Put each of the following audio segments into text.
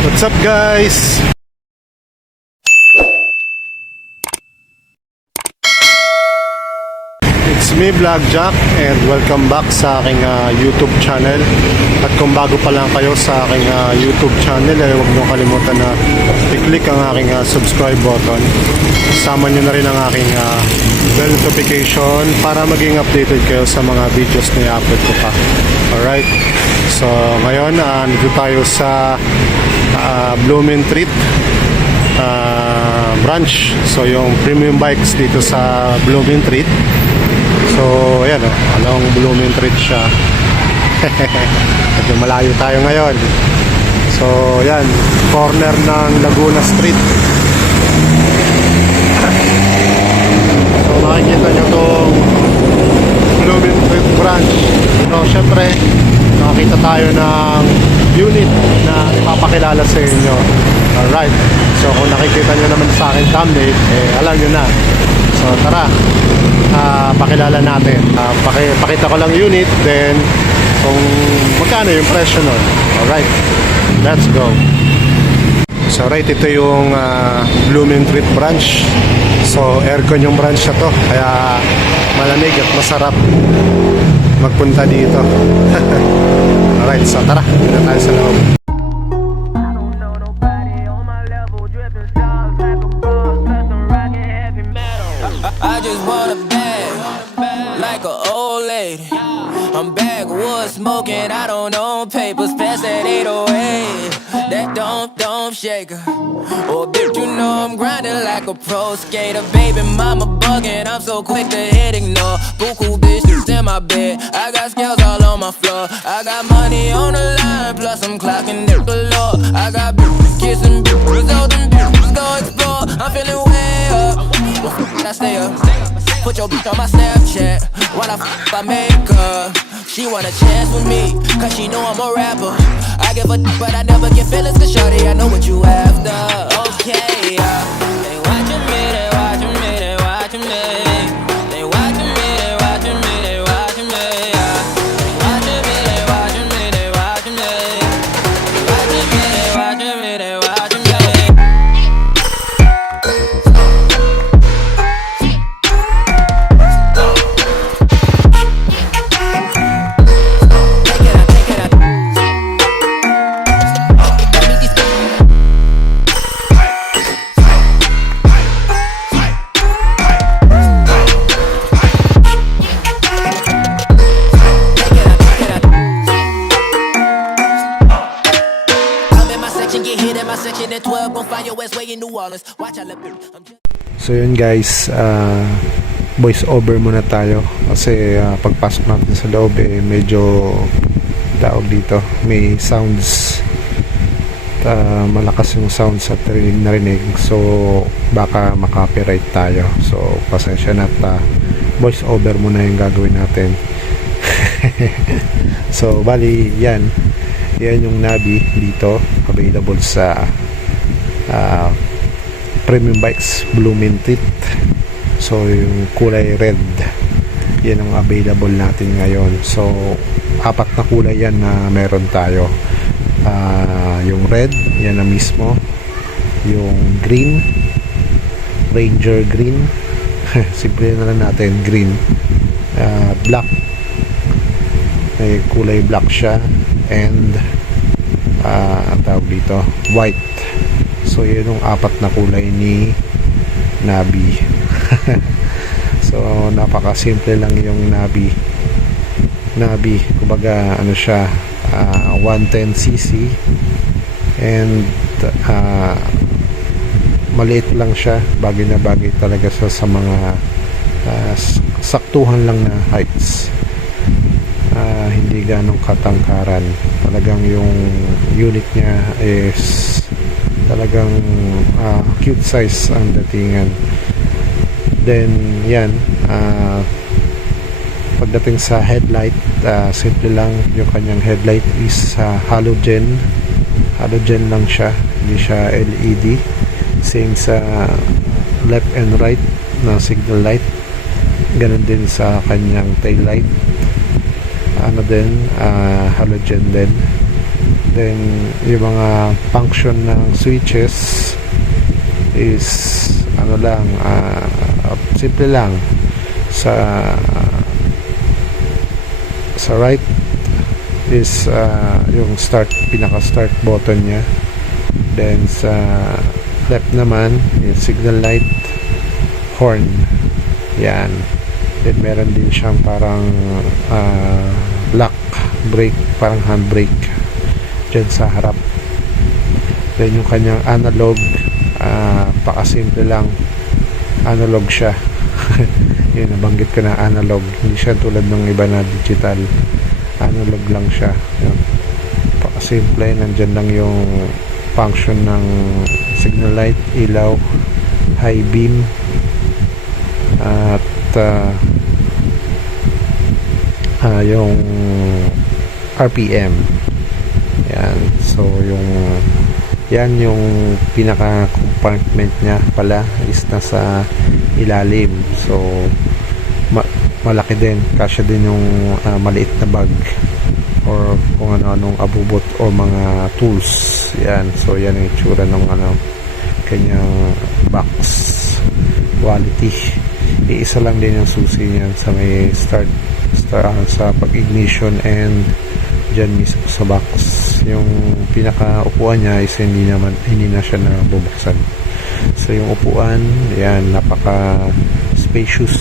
What's up guys? It's me Vlog Jack and welcome back sa aking YouTube channel. At kung bago pa lang kayo sa aking YouTube channel, huwag niyo kalimutan na i-click ang aking subscribe button. Sama niyo na rin ang aking bell notification para maging updated kayo sa mga videos na i-upload ko pa. Alright, so ngayon nandito tayo sa Blooming Treat branch. So yung premium bikes dito sa Blooming Treat. So ayan along Blooming Treat siya. Medyo malayo tayo ngayon. So ayan, corner ng Laguna Street. So makikita nyo itong Blooming Treat branch. So syempre nakakita tayo ng unit na ipapakilala sa inyo. Alright, so kung nakikita nyo naman sa akin thumbnail, alam nyo na. So tara, pakilala natin. Pakita ko lang unit, then kung magkano yung presyo nun. Alright, let's go. So right, ito yung Blooming Treat branch. So aircon yung branch na to, kaya malamig at masarap magpunta dito. Alright, so tara, dito tayo sa loob. I just want a bag, like an old lady. I'm backwoods smoking, I don't own papers, pass that 808. That don't shake her. Oh, bitch, you know I'm grinding like a pro skater. Baby mama bugging, I'm so quick to hit ignore. Buku bitches in my bed, I got scales all on my floor. I got money on the line, plus I'm clocking it galore. I got bitches kissing bitches, all them bitches go explore. I'm feeling way up, well, I stay up. Put your bitch on my Snapchat while I make her. She want a chance with me, cause she know I'm a rapper. I give a but I never get feelings, cause shawty, I know what you after. Okay, they watching me, they watching me, they watching me. They watching me, they watching me, they watching me. They watching me, they watching me, they watching me. They watching me, they watching me, they watching me. So yun guys, voice over muna tayo kasi pagpasok natin sa loob medyo tawag dito, may sounds, malakas yung sounds at narinig, so baka makopyright tayo, so pasensya na at voice over muna yung gagawin natin. So bali yan yung Nabi dito, available sa premium bikes Blooming Treat. So yung kulay red, yan ang available natin ngayon. So apat na kulay yan na meron tayo. Yung red, yan na mismo. Yung green, Ranger green, simple na lang natin, green. Black, may kulay black siya, and ang tawag dito, white. So yun yung apat na kulay ni Nabi. So napaka-simple lang yung Nabi, kumbaga ano siya, 110cc, and maliit lang siya, bagay na bagay talaga sa mga saktuhan lang na heights. Hindi ganong katangkaran. Talagang yung unit niya is talagang cute size ang datingan. Then yan, pagdating sa headlight, simple lang yung kanyang headlight is halogen lang siya, hindi siya LED. Same sa left and right na signal light, ganun din sa kanyang tail light, halogen din. Then yung mga function ng switches is ano lang, simple lang. Sa right is yung pinaka start button nya. Then sa left naman yung signal light, horn, yan. Then meron din siyang parang lock, brake, parang handbrake dyan sa harap. Then yung kanyang analog, pakasimple lang, analog siya. Yun, nabanggit ko na analog, hindi siya tulad ng iba na digital, analog lang siya. Yun, pakasimple, nandyan lang yung function ng signal light, ilaw, high beam, at yung RPM. Yan, so yan yung pinaka compartment niya pala is nasa ilalim. So malaki din, kasya din yung maliit na bag or kung ano-anong abubot o mga tools. Yan, so yan yung itsura ng kanyang box quality. Iisa lang din yung susi niyan sa may start sa pag-ignition and dyan mismo sa box. Yung pinaka upuan niya is hindi na siya nabubuksan. So yung upuan, yan, napaka spacious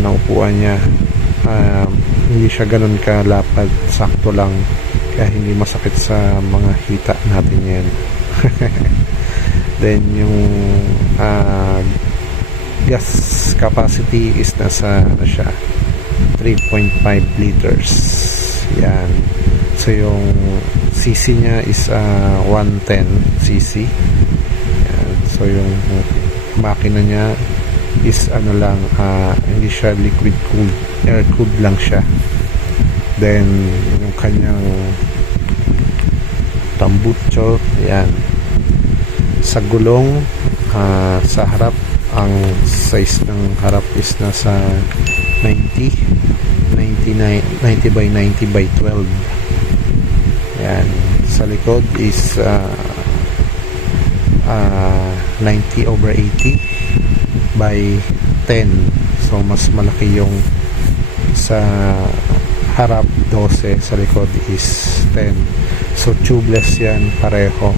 ng upuan niya. Hindi siya ganun kalapad, sakto lang, kaya hindi masakit sa mga hita natin yan. Then yung gas capacity is nasa siya 3.5 liters. Yan, so yung cc niya is 110 cc. Yan, so yung makina niya is hindi siya liquid cooled, air cooled lang siya. Then yung kanyang tambucho, yan, sa gulong, sa harap, ang size ng harap is nasa 90 by 90 by 12. Yan, sa likod is 90 over 80 by 10. So mas malaki yung sa harap, 12, sa likod is 10. So tubeless yan pareho.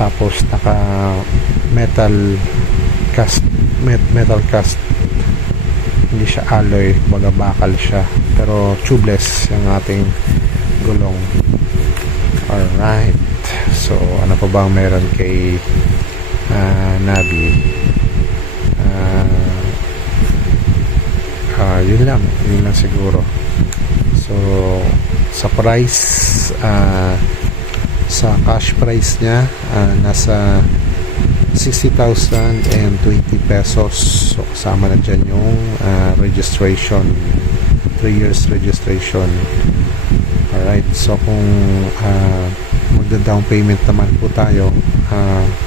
Tapos naka metal cast, hindi siya alloy, baga bakal siya, pero tubeless yung ating gulong. Alright, so ano pa bang meron kay Navi? Yun lang siguro. So sa price, sa cash price nya, nasa 60,020 pesos. So kasama na dyan yung registration, 3 years registration. Alright, so kung magda-down payment naman po tayo,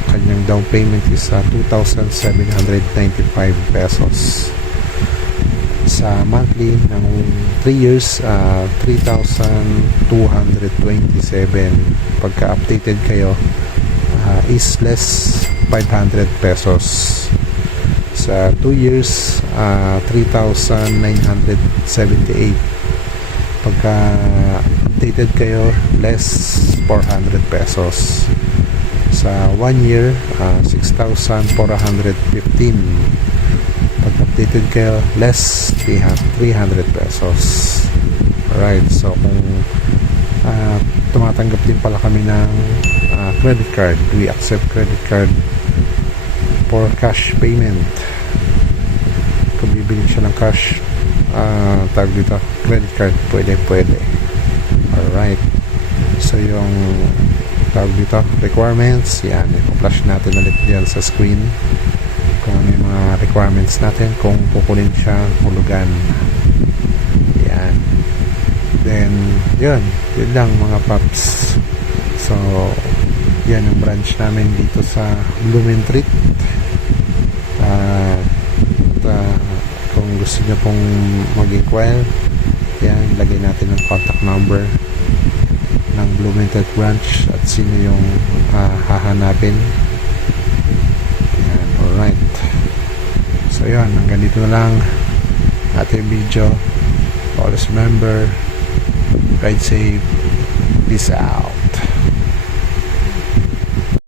kanyang down payment is 2,795 pesos. Sa monthly ng 3 years, 3,227. Pagka updated kayo, is less 500 pesos. Sa 2 years, 3,978. Pagka updated kayo, less 400 pesos. Sa 1 year, 6,415. Pag updated kayo, less 300 pesos. Alright, so kung tumatanggap din pala kami ng credit card, we accept credit card for cash payment. Kung bibili siya ng cash, tawag dito, credit card, pwede. Alright, so yung tawag dito, requirements, yan, i-flash natin ulit dyan sa screen kung ano yung mga requirements natin kung kukunin siya hulugan. Yan, then yun lang mga paps. So yan yung branch namin dito sa Blumentritt. Kung gusto nyo pong mag-inquire, yan, lagay natin ang contact number ng Blumentritt branch at sino yung hahanapin. Yan, alright. So yan, hanggang dito na lang ating video. Always remember, ride safe, peace out.